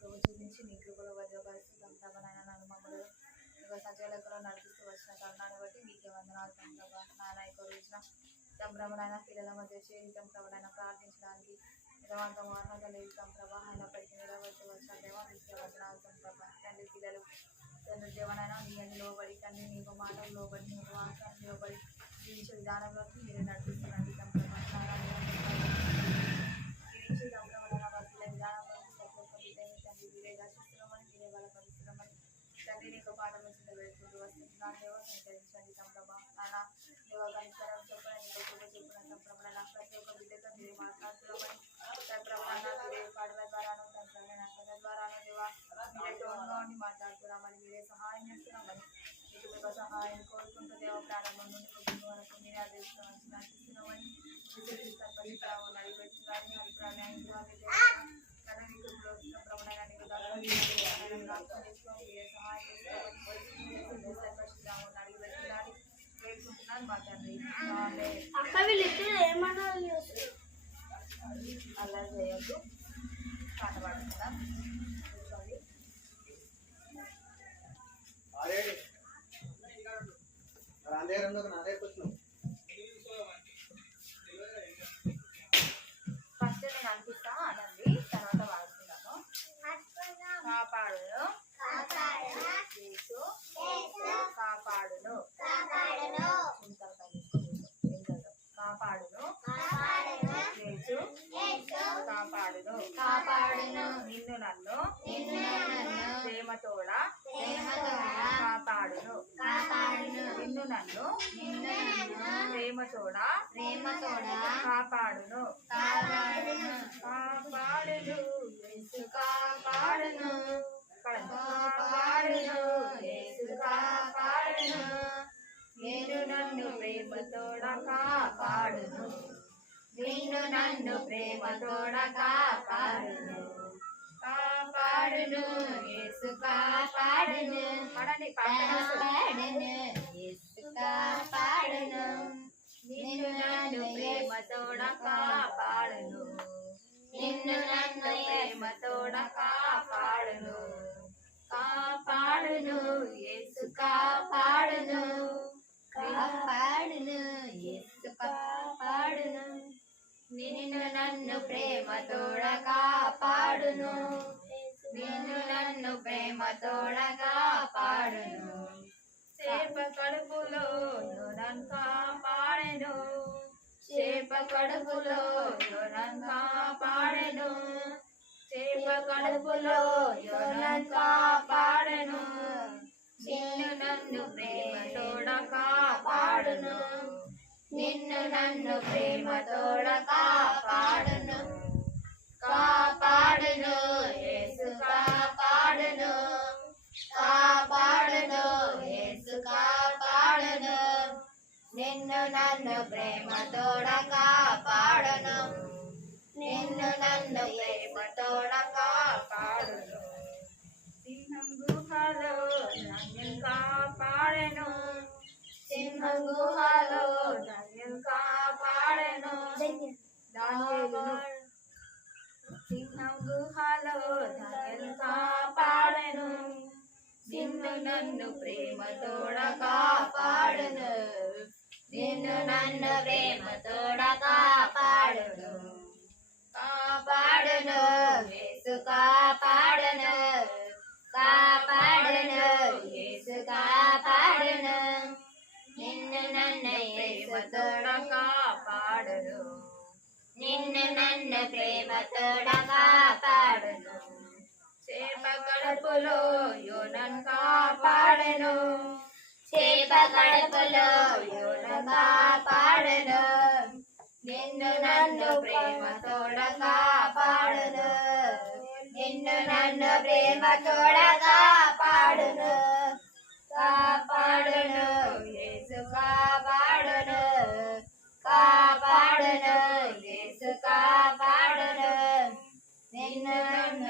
ప్రభు చూపించి నీ కృపలో భద్రపరుస్తున్నాం ప్రభా నాయన నన్ను మమ్మల్ని ఇక సజీలకులో నడిపిస్తూ వచ్చిన కారణాన్ని బట్టి మీకే వందనాలు ప్రభా నాయన ఇక రోజున సంభ్రమణైన పిల్లల మధ్య చేరితం ప్రభానైనా ప్రార్థించడానికి నిలవంతం అర్హత లేదు ప్రభా అయినప్పటికీ నిలబడి వచ్చిన దేవ మీకే వందనాలు ప్రభా తండ్రి పిల్లలు తండ్రి దేవనైనా మీ అన్ని లోబడి తండ్రి మీకు మాటలు లోబడి మీకు వాక్యాన్ని లోబడి జీవించే విధానంలోకి మీరు నడిపిస్తున్నారు. తండ్రి నీకు పాఠం వచ్చిన వేడుకుంటూ వస్తున్నాను దేవ సంచరించండి సంభ్రమ నాన్న దేవ కనికరం చెప్పిన నీకు కృప చెప్పిన సంభ్రమణ నా ప్రతి ఒక్క బిడ్డతో మీరు మాట్లాడుతున్నామని సంభ్రమణ మీరే పాటల ద్వారాను సంభ్రమణ కథ ద్వారాను దేవ మీరే తోడుగా ఉండి మాట్లాడుతున్నామని మీరే సహాయం చేస్తున్నామని మీకు మీకు సహాయం కోరుకుంటూ దేవ ప్రారంభం నుండి ముగింపు వరకు మీరే ఆదేశిస్తామని Yeah. కాపాడును కాపాడును కాపాడును యేసు కాపాడును కాపాడును యేసు కాపాడును నేను నన్ను ప్రేమతోడ కాపాడును నిన్ను నన్ను ప్రేమతోడ కాపాడును కాపాడును యేసు కాపాడును పడండి పాడుతున్నా కాపాడును యేసు కాపాడును నిన్ను నన్ను ప్రేమతోడ కాపాడును. నిన్ను నన్ను ప్రేమతోడ కాపాడును. కాపాడును యేసు కాపాడును. కాపాడును యేసు కాపాడును. నిన్ను నన్ను ప్రేమతోడ కాపాడును. నిన్ను నన్ను ప్రేమతోడ కాపాడును. సేప కడుపులో నన్ను కాపాడెను. చేప కడుపులో నన్ను పాడెను. చేప కడుపులో యోనన్ పాడెను. నిన్ను నన్ను ప్రేమతోడ కాపాడును నిన్ను నన్ను ప్రేమతోడ కాపాడును కాపాడును యేసు కాపాడును. కాపాడు నిన్ను నన్ను ప్రేమతోడ కాపాడును. నిన్ను నన్ను ప్రేమతోడ కాపాడును. సింహం గుహలో నన్ను కాపాడెను. సింహం గుహలో నన్ను కాపాడెను. సింహం గుహలో నన్ను కాపాడెను. నిన్ను నన్ను ప్రేమతోడ కాపాడును. నిన్ను నన్ను ప్రేమతోడ కాపాడును. కాపాడును యేసు కాపాడును. కాపాడును యేసు కాపాడును. నిన్ను నన్ను ప్రేమతోడ కాపాడును. నిన్ను నన్ను ప్రేమతోడ కాపాడును. చేప కడుపులో యోనన్ కాపాడును. చేప కడుపులో యోనన్ కాపాడెను నిన్ను నన్ను ప్రేమతోడ కాపాడును నిన్ను నన్ను ప్రేమతోడ కాపాడును కాపాడును యేసు కాపాడును కాపాడును యేసు కాపాడును నిన్ను నన్ను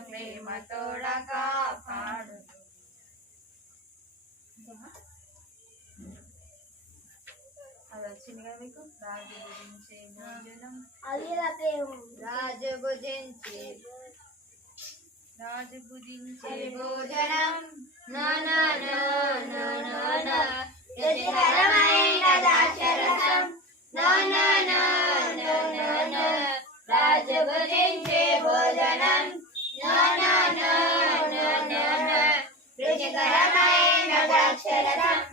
తోడ కాపాడు అది వచ్చింది మీకు? రాజు భుజించే భోజనం. రాజు భుజించే రాజు భోజనం. నా నా నా నా నా ద్రాక్షరసం నా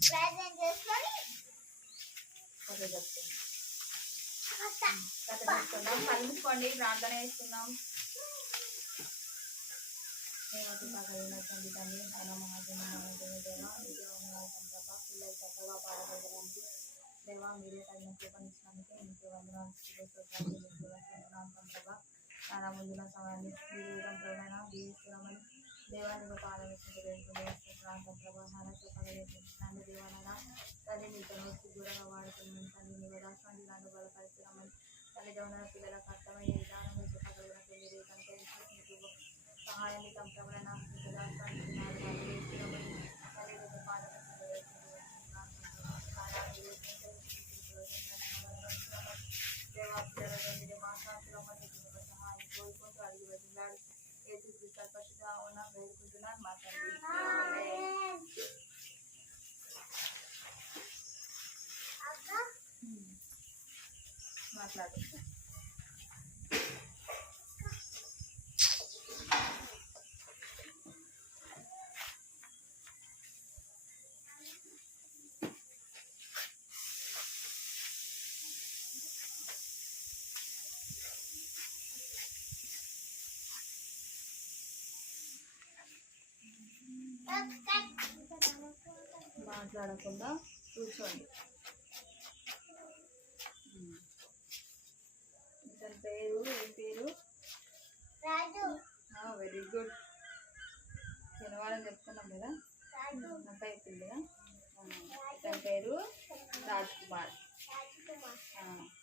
ప్రజెంట్ చేసుకొని కథ చెప్తున్నాం కథ చెప్తున్నాం కలుసుకోండి ప్రార్థన చేస్తున్నాం దేవత పగలిన తండ్రి తండ్రి తన మహాజన మహాజన దేవ నీకే వందనాలు ప్రభా పిల్లలు చక్కగా పాడగలగడానికి దేవా మీరే తగిన కృపనిచ్చినందుకే నీకే వందనాలు స్తోత్రాలు చెల్లిస్తున్నాం ప్రభా చాలా ముందున్న సమయాన్ని జీవితం ప్రధాన జీవిస్తున్నామని దేవానికి పాలవేసింది ప్రాంతం ప్రభా నాన్నతో పగలేసింది దేవాలన తల్లి నీకు నోటి దూరంగా వాడుతున్నాను తల్లి నీ రాష్ట్రాన్ని నన్ను బలపరుస్తున్నామని తల్లి దేవన పిల్లలకు అర్థమయ్యే విధానంలో చెప్పగలిగిన మీరు కనుక మీకు సహాయాన్ని కంపమన రాష్ట్రానికి నాలుగు అడుగులు వేస్తున్నామని తల్లి యొక్క పాదవేసింది దేవా పిల్లల మీరు మాట్లాడుతున్న సహాయం కోరుకుంటూ అడిగి వచ్చినాడు ఏసు క్రీస్తు పరిశుద్ధ ఉన్న వేడుకుంటున్నాను మా మాట్లాడకుండా కూర్చోండి. ఇతని పేరు ఏ పేరు? Very good. శనివారం చెప్పుకున్నాం కదా? అంతా అయిపోయింది కదా? ఇతని పేరు రాజ్ కుమార్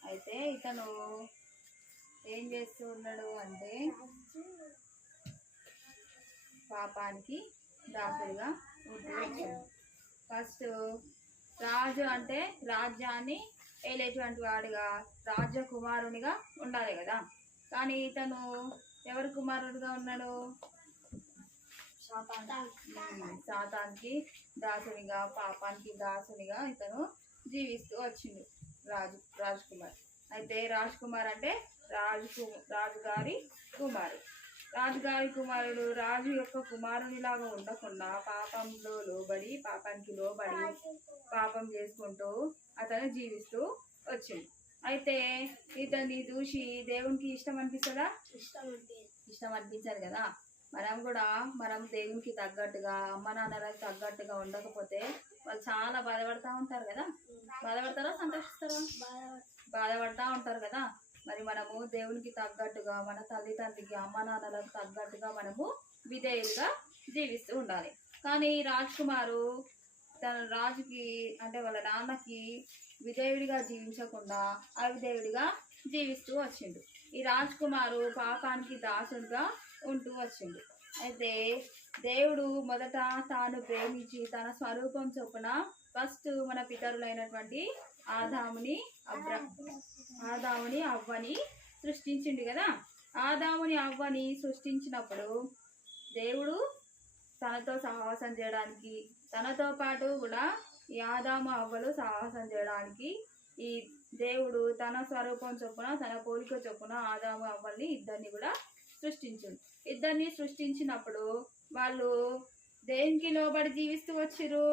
అయితే ఇతను ఏం చేస్తూ ఉన్నాడు అంటే పాపానికి వచ్చాడు ఫస్ట్ రాజు అంటే రాజ్యాన్ని ఏలేటువంటి వాడిగా రాజ్య కుమారునిగా ఉండాలి కదా. కానీ ఇతను ఎవరి కుమారుడిగా ఉన్నాడు? ఉమ్, సాతానికి దాసునిగా పాపానికి దాసునిగా ఇతను జీవిస్తూ వచ్చిండు రాజు రాజ్ కుమార్ అయితే రాజ్ కుమార్ అంటే రాజు రాజుగారి కుమారుడు. రాజుగారి కుమారుడు రాజు యొక్క కుమారునిలాగా ఉండకుండా పాపంలో లోబడి పాపానికి లోబడి పాపం చేసుకుంటూ అతను జీవిస్తూ వచ్చింది అయితే ఇతన్ని చూసి దేవునికి ఇష్టం అనిపిస్తుందా? ఇష్టం అనిపించారు కదా. మనం కూడా మనం దేవునికి తగ్గట్టుగా అమ్మ నాన్నలకు తగ్గట్టుగా ఉండకపోతే వాళ్ళు చాలా బాధపడతా ఉంటారు కదా. బాధపడతారా సంతోషిస్తారా? బాధపడతా ఉంటారు కదా. మరి మనము దేవునికి తగ్గట్టుగా మన తల్లిదండ్రికి అమ్మ నాన్నలకు తగ్గట్టుగా మనము విధేయులుగా జీవిస్తూ ఉండాలి. కానీ రాజ్ కుమారు తన రాజుకి అంటే వాళ్ళ నాన్నకి విధేయుడిగా జీవించకుండా అవిధేయుడిగా జీవిస్తూ వచ్చిండు. ఈ రాజ్ కుమారు పాపానికి దాసుడిగా ఉంటూ వచ్చిండు. అయితే దేవుడు మొదట తాను ప్రేమించి తన స్వరూపం చొప్పున ఫస్ట్ మన పితరులైనటువంటి ఆదాముని అబ్ర ఆదాముని అవ్వని సృష్టించిండు కదా. ఆదాముని అవ్వని సృష్టించినప్పుడు దేవుడు తనతో సహవాసం చేయడానికి తనతో పాటు కూడా ఈ ఆదాము అవ్వలు సహవాసం చేయడానికి ఈ దేవుడు తన స్వరూపం చొప్పున తన పోలిక చొప్పున ఆదాము అవ్వల్ని ఇద్దరిని కూడా సృష్టించు ఇద్దరిని సృష్టించినప్పుడు వాళ్ళు దేనికి లోబడి జీవిస్తూ వచ్చిర్రు?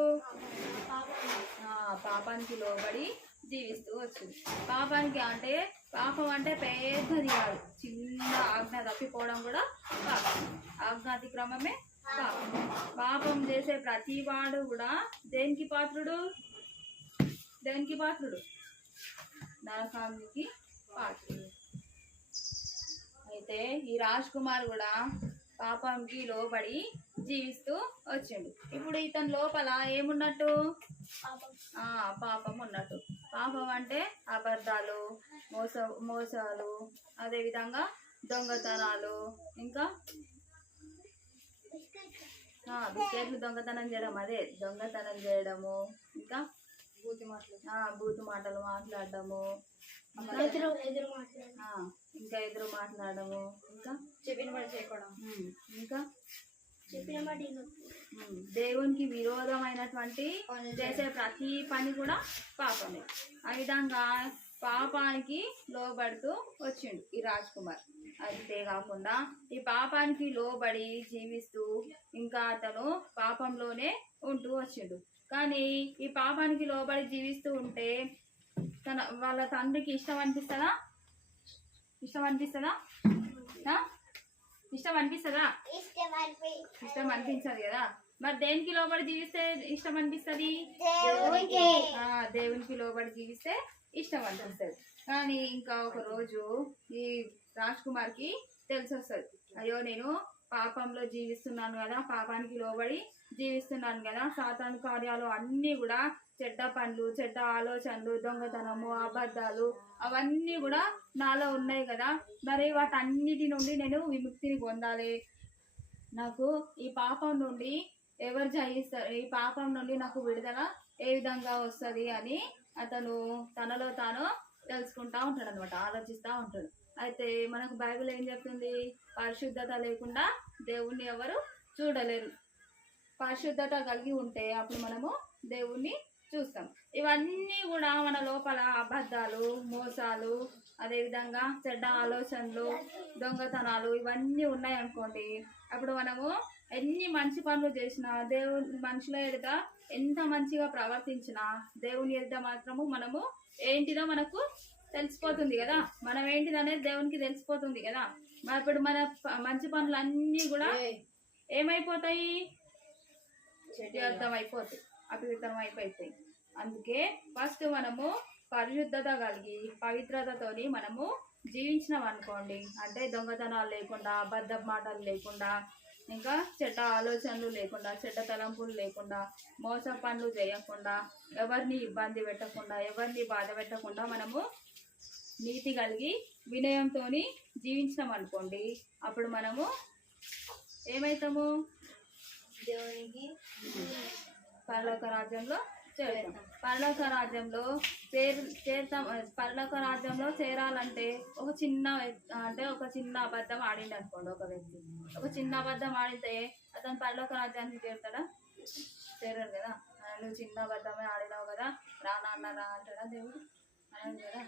ఆ, పాపానికి లోబడి జీవిస్తూ వచ్చింది పాపానికి అంటే పాపం అంటే పెద్దది కాదు చిన్న ఆజ్ఞ తప్పిపోవడం కూడా పాపం. ఆజ్ఞాతిక్రమమే పాపం. పాపం చేసే ప్రతి వాడు కూడా దేనికి పాత్రుడు? దేనికి పాత్రుడు? నరకానికి పాత్రుడు. అయితే ఈ రాజ్ కుమార్ కూడా పాపంకి లోబడి జీవిస్తూ వచ్చిండు. ఇప్పుడు ఇతని లోపల ఏమున్నట్టు? ఆ పాపం ఉన్నట్టు. పాపం అంటే అబద్ధాలు మోస మోసాలు అదేవిధంగా దొంగతనాలు ఇంకా? ఆ, బిస్కెట్లు దొంగతనం చేయడం అదే దొంగతనం చేయడము ఇంకా? బూతి మాటలు. ఆ, బూతు మాటలు మాట్లాడడము. ఇంకా ఎదురు మాట్లాడము ఇంకా చెప్పిన పని చేయకూడదు. ఇంకా? చెప్పిన మాట దేవునికి విరోధమైనటువంటి చేసే ప్రతి పని కూడా పాపమే. ఆ విధంగా పాపానికి లోబడుతూ వచ్చిండు ఈ రాజ్ కుమార్ అంతే కాకుండా ఈ పాపానికి లోబడి జీవిస్తూ ఇంకా అతను పాపంలోనే ఉంటూ వచ్చిండు. కానీ ఈ పాపానికి లోబడి జీవిస్తూ ఉంటే తన వాళ్ళ తండ్రికి ఇష్టం అనిపిస్తుందా? ఇష్టం అనిపిస్తుందా? ఇష్టం అనిపిస్తుందా? ఇష్టం అనిపి ఇష్టం అనిపించదు కదా. మరి దేనికి లోబడి జీవిస్తే ఇష్టం అనిపిస్తుంది? దేవునికి లోబడి జీవిస్తే ఇష్టం అనిపిస్తుంది. కానీ ఇంకా ఒక రోజు ఈ రాజ్ కుమార్కి తెలిసి వస్తుంది అయ్యో నేను పాపంలో జీవిస్తున్నాను కదా పాపానికి లోబడి జీవిస్తున్నాను కదా సాతాను కార్యాలు అన్నీ కూడా చెడ్డ పనులు చెడ్డ ఆలోచనలు దొంగతనము అబద్ధాలు అవన్నీ కూడా నాలో ఉన్నాయి కదా. మరి వాటన్నిటి నుండి నేను విముక్తిని పొందాలి. నాకు ఈ పాపం నుండి ఎవరు జయిస్తారు? ఈ పాపం నుండి నాకు విడుదల ఏ విధంగా వస్తుంది అని అతను తనలో తాను తెలుసుకుంటా ఉంటాడు అనమాట ఆలోచిస్తూ ఉంటాడు. అయితే మనకు బైబిల్ ఏం చెప్తుంది? పరిశుద్ధత లేకుండా దేవుణ్ణి ఎవరు చూడలేరు. పరిశుద్ధత కలిగి ఉంటే అప్పుడు మనము దేవుణ్ణి చూస్తాం. ఇవన్నీ కూడా మన లోపల అబద్ధాలు మోసాలు అదేవిధంగా చెడ్డ ఆలోచనలు దొంగతనాలు ఇవన్నీ ఉన్నాయనుకోండి అప్పుడు మనము ఎన్ని మంచి పనులు చేసినా దేవుని మనుషుల ఎదుట ఎంత మంచిగా ప్రవర్తించినా దేవుని ఎదుట మాత్రము మనము ఏంటిదో మనకు తెలిసిపోతుంది కదా. మనం ఏంటిది అనేది దేవునికి తెలిసిపోతుంది కదా. మరి ఇప్పుడు మన మంచి పనులు అన్నీ కూడా ఏమైపోతాయి? వ్యర్థం అయిపోతాయి అపవిత్రం అయిపోతాయి అందుకే ఫస్ట్ మనము పరిశుద్ధత కలిగి పవిత్రతతోని మనము జీవించినాం అనుకోండి. అంటే దొంగతనాలు లేకుండా అబద్ధ మాటలు లేకుండా ఇంకా చెడ్డ ఆలోచనలు లేకుండా చెడ్డ తలంపులు లేకుండా మోస పనులు చేయకుండా ఎవరిని ఇబ్బంది పెట్టకుండా ఎవరిని బాధ పెట్టకుండా మనము నీతి కలిగి వినయంతో జీవించినాం అనుకోండి. అప్పుడు మనము ఏమవుతాము దేవునికి పరలోక రాజ్యంలో చేరుతాం. పరలోక రాజ్యంలో చేరు చేరుతాం. పరలోక రాజ్యంలో చేరాలంటే ఒక చిన్న అంటే ఒక చిన్న అబద్ధం ఆడిండు అనుకోండి ఒక వ్యక్తి. ఒక చిన్న అబద్ధం ఆడితే అతను పరలోక రాజ్యానికి చేరుతాడా? చేరాడు కదా. నువ్వు చిన్న అబద్ధమే ఆడినావు కదా. రా నాన్న రా అంటాడా దేవుడు? అనదు కదా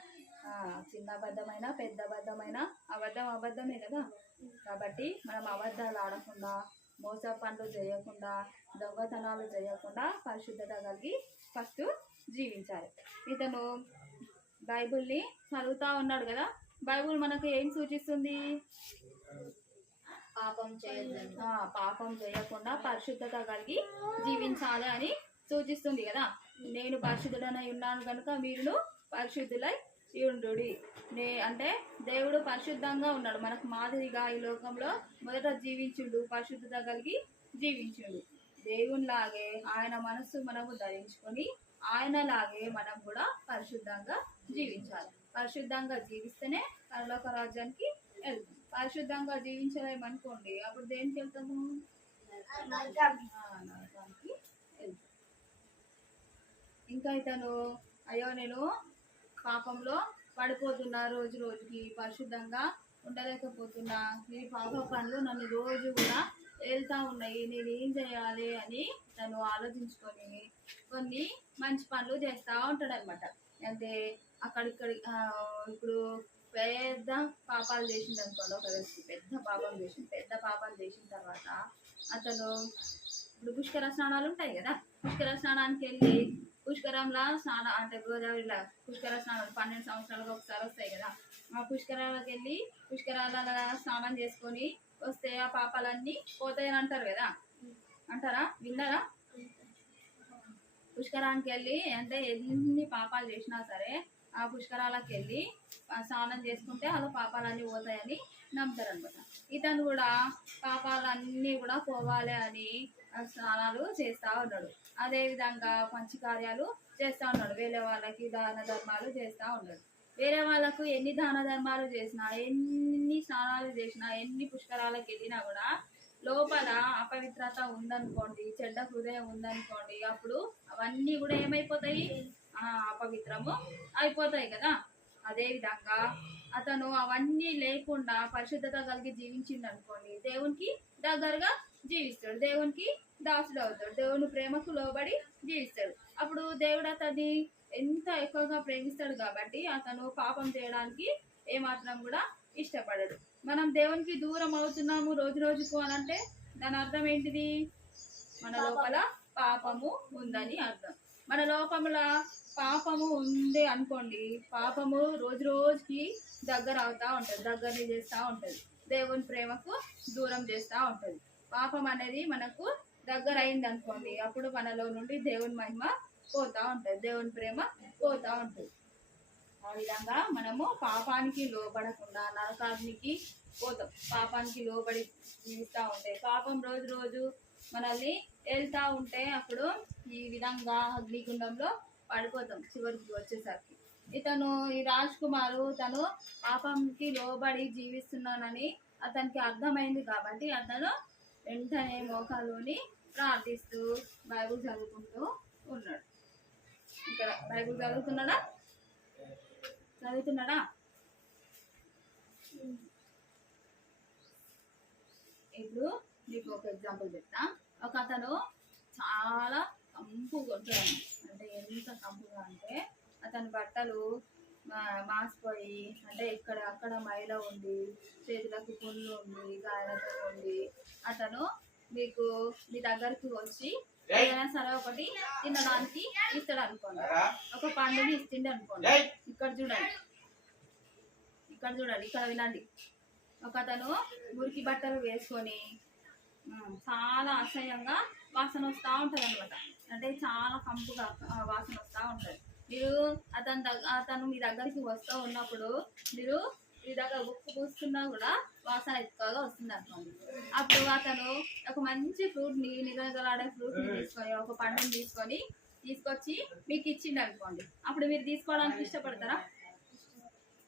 చిన్న అబద్ధమైన పెద్ద అబద్ధమైన అబద్ధం అబద్ధమే కదా? కాబట్టి మనం అబద్ధాలు ఆడకుండా మోస పనులు చేయకుండా దొంగతనాలు చేయకుండా పరిశుద్ధత కలిగి ఫస్ట్ జీవించాలి. ఇతను బైబిల్ని చదువుతా ఉన్నాడు కదా? బైబిల్ మనకు ఏం సూచిస్తుంది? పాపం చేయొద్దని పాపం చేయకుండా పరిశుద్ధత కలిగి జీవించాలి అని సూచిస్తుంది కదా? నేను పరిశుద్ధుడనై ఉన్నాను కనుక మీరును పరిశుద్ధులై ఉండు నే అంటే దేవుడు పరిశుద్ధంగా ఉన్నాడు. మనకు మాదిరిగా ఈ లోకంలో మొదట జీవించుడు పరిశుద్ధత కలిగి జీవించుడు. దేవునిలాగే ఆయన మనస్సు మనము ధరించుకొని ఆయనలాగే మనం కూడా పరిశుద్ధంగా జీవించాలి. పరిశుద్ధంగా జీవిస్తేనే పరలోక రాజ్యానికి వెళ్తాం. పరిశుద్ధంగా జీవించలేమనుకోండి అప్పుడు దేనికి వెళ్తాము? ఇంకా ఇతను అయ్యో నేను పాపంలో పడిపోతున్నా రోజు రోజుకి పరిశుద్ధంగా ఉండలేకపోతున్నా. నీ పాప పనులు నన్ను రోజు కూడా వెళ్తా ఉన్నాయి. నేను ఏం చేయాలి అని నన్ను ఆలోచించుకొని కొన్ని మంచి పనులు చేస్తూ ఉంటాడు అనమాట అంటే అక్కడిక్కడి ఇప్పుడు పెద్ద పాపాలు చేసింది అనుకోండి ఒక వ్యక్తి పెద్ద పాపం చేసింది పెద్ద పాపాలు చేసిన తర్వాత అతను ఇప్పుడు పుష్కర స్నానాలు ఉంటాయి కదా పుష్కర స్నానానికి వెళ్ళి పుష్కరంలో స్నానం అంటే గోదావరిలో పుష్కర స్నానాలు పన్నెండు సంవత్సరాలకు ఒకసారి వస్తాయి కదా. ఆ పుష్కరాలకు వెళ్ళి పుష్కరాల స్నానం చేసుకొని వస్తే ఆ పాపాలన్నీ పోతాయని అంటారు కదా. అంటారా? విన్నారా? పుష్కరానికి వెళ్ళి అంటే ఎన్ని పాపాలు చేసినా సరే ఆ పుష్కరాలకు వెళ్ళి ఆ స్నానం చేసుకుంటే అలా పాపాలన్నీ పోతాయని నమ్ముతారు అనమాట ఇతను కూడా పాపాలన్నీ కూడా పోవాలి అని స్నానాలు చేస్తూ ఉన్నాడు. అదే విధంగా పంచకార్యాలు చేస్తూ ఉన్నాడు. వేరే వాళ్ళకి దాన ధర్మాలు చేస్తూ ఉన్నాడు. వేరే వాళ్ళకు ఎన్ని దాన ధర్మాలు చేసినా ఎన్ని స్నానాలు చేసినా ఎన్ని పుష్కరాలకు వెళ్ళినా కూడా లోపల అపవిత్రత ఉందనుకోండి చెడ్డ హృదయం ఉందనుకోండి అప్పుడు అవన్నీ కూడా ఏమైపోతాయి? ఆ అపవిత్రము అయిపోతాయి కదా. అదే విధంగా అతను అవన్నీ లేకుండా పరిశుద్ధత కలిగి జీవించింది అనుకోండి దేవునికి దగ్గరగా జీవిస్తాడు. దేవునికి దాసుడు అవుతాడు దేవుని ప్రేమకు లోబడి జీవిస్తాడు. అప్పుడు దేవుడు అతన్ని ఎంత ఎక్కువగా ప్రేమిస్తాడు కాబట్టి అతను పాపం చేయడానికి ఏమాత్రం కూడా ఇష్టపడడు. మనం దేవునికి దూరం అవుతున్నాము రోజు రోజుకు అని అంటే దాని అర్థం ఏంటిది? మన లోపల పాపము ఉందని అర్థం. మన లోపముల పాపము ఉంది అనుకోండి పాపము రోజు రోజుకి దగ్గర అవుతా ఉంటుంది దగ్గరని చేస్తూ ఉంటుంది. దేవుని ప్రేమకు దూరం చేస్తూ ఉంటుంది. పాపం అనేది మనకు దగ్గర అయింది అనుకోండి అప్పుడు మనలో నుండి దేవుని మహిమ పోతా ఉంటుంది దేవుని ప్రేమ పోతా ఉంటుంది. ఆ విధంగా మనము పాపానికి లోపడకుండా నరకానికి పోతాం. పాపానికి లోబడి జీవిస్తూ ఉంటాయి పాపం రోజు రోజు మనల్ని వెళ్తా ఉంటే అప్పుడు ఈ విధంగా అగ్నిగుండంలో పడిపోతాం చివరికి వచ్చేసరికి. ఇతను ఈ రాజ్ కుమారు తను పాపంకి లోబడి జీవిస్తున్నానని అతనికి అర్థమైంది కాబట్టి అతను వెంటనే మోకాలోని ప్రార్థిస్తూ బైబుల్ చదువుకుంటూ ఉన్నాడు. ఇక్కడ బైబుల్ చదువుతున్నాడా? చదువుతున్నాడా? ఇప్పుడు మీకు ఒక ఎగ్జాంపుల్ చెప్తా. ఒక అతను చాలా కంపుగా ఉంటాడు అంటే ఎంత కంపుగా అంటే అతని బట్టలు మాసిపోయి అంటే ఇక్కడ అక్కడ మైల ఉంది చేతులకు పుళ్ళు ఉంది గాయాలతో ఉంది అతను మీకు మీ దగ్గరికి వచ్చి ఏదైనా సరే ఒకటి తినడానికి ఇస్తాడు అనుకోండి. ఒక పండుని ఇస్తుండే అనుకోండి. ఇక్కడ చూడండి. ఇక్కడ చూడండి ఇక్కడ వినండి. ఒక అతను మురికి బట్టలు వేసుకొని చాలా అసహ్యంగా వాసన వస్తూ ఉంటుంది అనమాట అంటే చాలా కంపుగా వాసన వస్తూ ఉంటుంది. మీరు అతని అతను మీ దగ్గరికి వస్తూ ఉన్నప్పుడు మీరు మీ దగ్గర ఉప్పు పూసుకున్నా కూడా వాసన ఎక్కువగా వస్తుంది అనుకోండి అప్పుడు అతను ఒక మంచి ఫ్రూట్ని నిగనగలాడే ఫ్రూట్ని తీసుకొని ఒక పండుని తీసుకొని తీసుకొచ్చి మీకు ఇచ్చిండు అనుకోండి. అప్పుడు మీరు తీసుకోవడానికి ఇష్టపడతారా?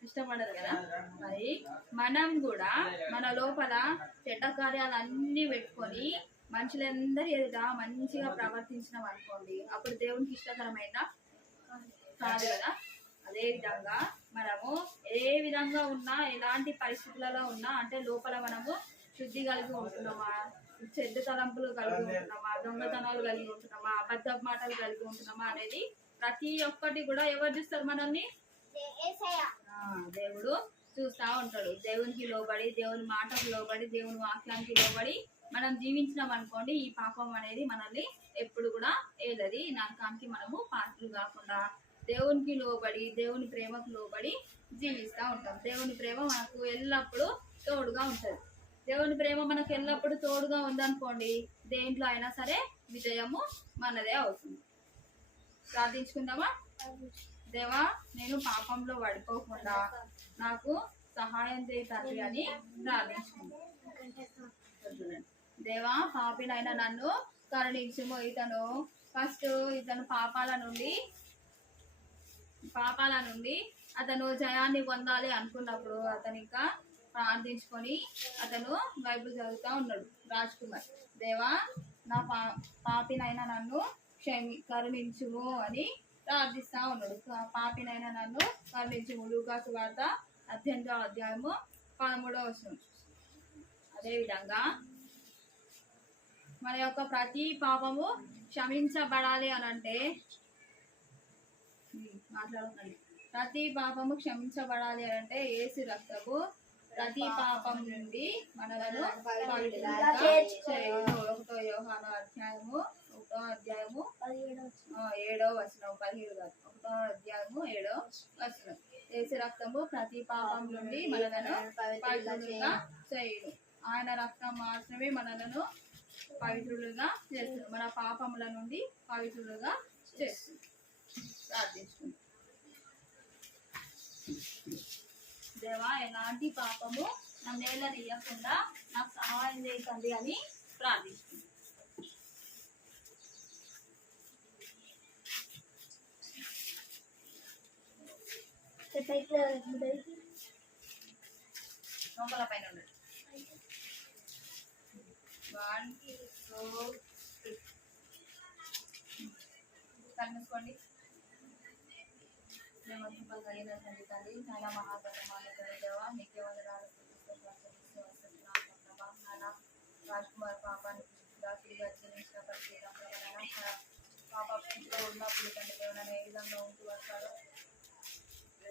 ఇష్టపడదు కదా? మరి మనం కూడా మన లోపల చెడ్డ కార్యాలన్నీ పెట్టుకొని మనుషులందరి ఎదుట మంచిగా ప్రవర్తించినాం అనుకోండి అప్పుడు దేవునికి ఇష్టకరమైన కాదు కదా? అదే విధంగా మనము ఏ విధంగా ఉన్నా ఎలాంటి పరిస్థితులలో ఉన్నా అంటే లోపల మనము శుద్ధి కలిగి ఉంటున్నామా? చెడ్డ తలంపులు కలిగి ఉంటున్నామా? దొంగతనాలు కలిగి ఉంటున్నామా? అబద్ధ మాటలు కలిగి ఉంటున్నామా అనేది ప్రతి ఒక్కటి కూడా ఎవరు చూస్తారు మనల్ని? దేవుడు చూస్తా ఉంటాడు. దేవునికి లోబడి దేవుని మాటకు లోబడి దేవుని వాక్యానికి లోబడి మనం జీవించినాం అనుకోండి ఈ పాపం అనేది మనల్ని ఎప్పుడు కూడా ఏదది నరకానికి మనము పాత్రలు కాకుండా దేవునికి లోబడి దేవుని ప్రేమకు లోబడి జీవిస్తూ ఉంటాం. దేవుని ప్రేమ మనకు ఎల్లప్పుడూ తోడుగా ఉంటుంది. దేవుని ప్రేమ మనకు ఎల్లప్పుడూ తోడుగా ఉందనుకోండి దేంట్లో అయినా సరే విజయము మనదే అవుతుంది. ప్రార్థించుకుందామా? దేవా నేను పాపంలో పడిపోకుండా నాకు సహాయం చేయి తండ్రి అని ప్రార్థించుకుందాం. దేవా పాపినైనా నన్ను కరుణించుము. ఇతను ఫస్ట్ ఇతను పాపాల నుండి పాపాల ఉంది అతను జయాన్ని పొందాలి అనుకున్నప్పుడు అతను ఇంకా ప్రార్థించుకొని అతను బైబిల్ చదువుతా ఉన్నాడు. రాజ్ కుమార్ దేవా నా పా పాపినైనా నన్ను క్షమి కరుణించుము అని ప్రార్థిస్తా ఉన్నాడు. పాపినైనా నన్ను కరుణించుము. లూకాసు వార్త అత్యంత అధ్యాయము పదమూడవ వచనం అదేవిధంగా మన యొక్క ప్రతి పాపము క్షమించబడాలి అని అంటే ఉమ్, మాట్లాడుతున్నాను ప్రతి పాపము క్షమించబడాలి అంటే ఏసు రక్తము ప్రతి పాపం నుండి మనలను. ఒకటో యోహాను అధ్యాయము ఒకటో అధ్యాయము ఏడో వచనం పదిహేడు కాదు. ఒకటో అధ్యాయము ఏడో వచనం. ఏసు రక్తము ప్రతి పాపం నుండి మనలను పవిత్రులుగా చేయును. ఆయన రక్తం మాత్రమే మనలను పవిత్రులుగా చేస్తుంది. మన పాపముల నుండి పవిత్రులుగా చేస్తుంది. ప్రార్థించుకుంటాం దేవా ఎలాంటి పాపము నా నేల తీయకుండా నాకు సహాయం చేయకండి అని ప్రార్థిస్తుంది. నొంగల పైన వన్ టూ త్రీ కలుసుకోండి ప్రేమతో తండ్రి తల్లి నాయన మహాగణమాల దేవ నీకే వందనాలు రాజ్ కుమార్ పాపాన్ని దాసులుగా చెల్లించిన ప్రతి పాప ఇంట్లో ఉన్నప్పుడు తండ్రి దేవుని ఏ విధంగా ఉంటూ వస్తాడో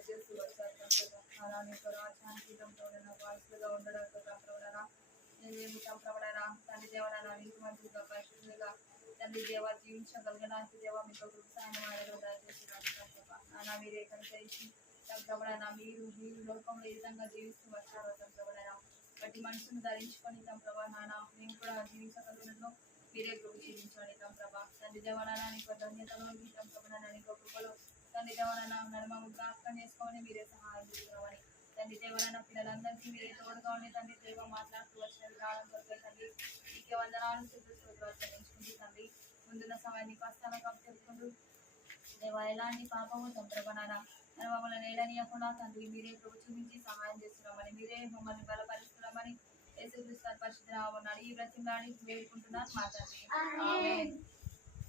చేస్తూ వచ్చారు అలా నీకు రాజ్యాంగీతంతో ఉన్న ఉండడంతో ప్రవడన తండ్రి దేవన నీకు మంచిగా పరిశుద్ధులుగా తండ్రి దేవ జీవించగలగడానికి దేవ మీకు కృప్సాయం ఆయనలో దయచేసి మీరే కనుకరించి ప్రవడన మీరు మీరు లోకంలో ఏ విధంగా జీవిస్తూ వచ్చారో ప్రవడన బట్టి మనుషుని ధరించుకొని తమ ప్రభా మేము కూడా జీవించగలను మీరే కృప జీవించండి తమ ప్రభా. తండ్రి దేవనాన్న నీకు ధన్యతలో గీతం ప్రభా నీకు కృపలో తండ్రి దేవనాన్న నన్ను మమ్మల్ని జ్ఞాపకం చేసుకొని మీరే సహాయం చేస్తున్నామని తండ్రి దేవనాన్న పిల్లలందరికీ మీరే తోడుగా ఉండి తండ్రి దేవ మాట్లాడుతూ వచ్చిన విధానం కొరకే తండ్రి నీకే వందనాలు స్థుతులు తండ్రి ముందున్న సమయాన్ని కష్టాలను కప్పుకుంటూ దేవా ఎలాంటి పాపము తొందరపడాన? అని మమ్మల్ని నేడనీయకుండా తండ్రి మీరే ప్రభు చూపించి సహాయం చేస్తున్నామని మీరే మమ్మల్ని బలపరుస్తున్నామని యేసుక్రీస్తు పరిశుద్ధ నామమున అడిగి బ్రతిమలాడి వేడుకుంటున్నాను మా తండ్రి.